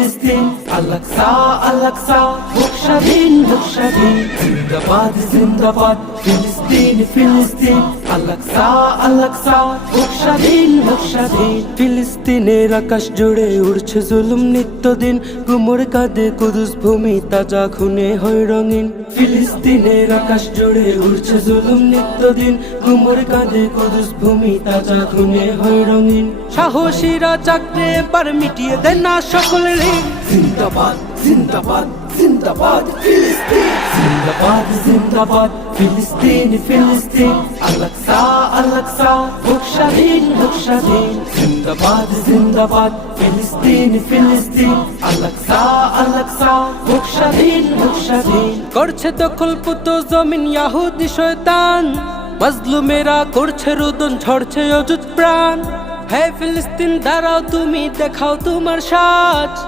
ফিলিস্তিন Al Aqsa Al Aqsa হোক স্বাধীন হোক স্বাধীন জিন্দাবাদ জিন্দাবাদ ফিলিস্তিন ফিলিস্তিন আল-আকসা আল-আকসা হোক স্বাধীন হোক স্বাধীন ফিলিস্তিনের আকাশ জুড়ে উড়ছে জুলুম নিত্যদিন গুমর কাঁদে কুদুস ভূমি তাজা খুনে হয় রঙিন ফিলিস্তিনের আকাশ জুড়ে উড়ছে জুলুম নিত্যদিন গুমর কাঁদে কুদুস ভূমি তাজা খুনে হয় রঙিন সাহসীরা চাকরে এবার মিটিয়ে দেন না সকল ঋণ জিন্দাবাদ জিন্দাবাদ জিন্দাবাদ ফিলিস্তিন জিন্দাবাদ জিন্দাবাদ ফিলিস্তিন ফিলিস্তিন আল-আকসা আল-আকসা হোক স্বাধীন হোক স্বাধীন জিন্দাবাদ জিন্দাবাদ ফিলিস্তিন ফিলিস্তিন আল-আকসা আল-আকসা হোক স্বাধীন হোক স্বাধীন করছে দখলপুত জমিন ইয়াহুদি শয়তান মাজলুমেরা করছে রোদন ঝরছে অযুত প্রাণ হে ফিলিস্তিন দাঁড়াও তুমি দেখাও তোমার সাজ